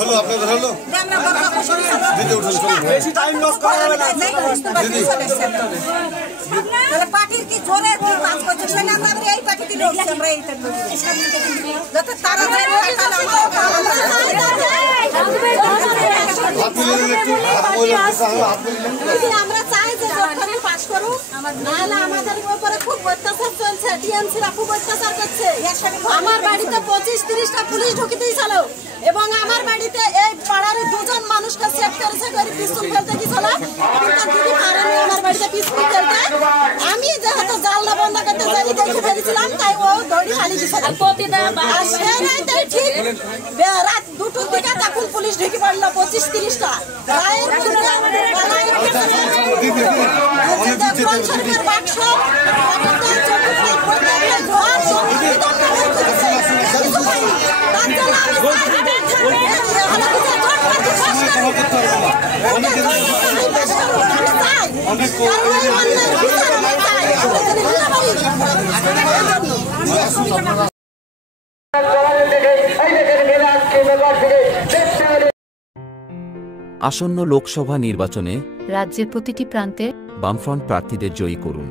হলো আপনাদের হলো দিদি উঠুন বেশি টাইম লস করা যাবে না দিদি তাহলে পার্টির কি জোরে কি কাজ করছে সেটা আমরা এই পার্টিতে লোক আমরা এইটা যত তারা যায় আমরা চাই যে জোটটা পাস করুক নাহলে আমাদের উপরে খুব অত্যাচার চলছে টিএমসিরা খুব অত্যাচার করছে আমার বাড়িতে 25-30টা পুলিশ ঢুকে দিয়েছিল এবং আমার বাড়িতে এই পাড়ার দুজন মানুষকে সেভ করেছে করে পিস্তল ফেলতে গিয়েছিল কিন্তু দিদি পারেনি আমার বাড়িতে পিস্তল ফেলতে আমি যেহেতু জানলা বন্ধ করতে যাই দেখে ফেলেছিলাম তাই ও দড়ি হালি দিয়েছিল আর সেই রাতে ঠিক রাত 2টোর দিকে তখন পুলিশ ঢুকে পড়লো 25-30টা রায়ের বাক্স আসন্ন লোকসভা নির্বাচনে রাজ্যের প্রতিটি প্রান্তে বামফ্রন্ট প্রার্থীদের জয়ী করুন।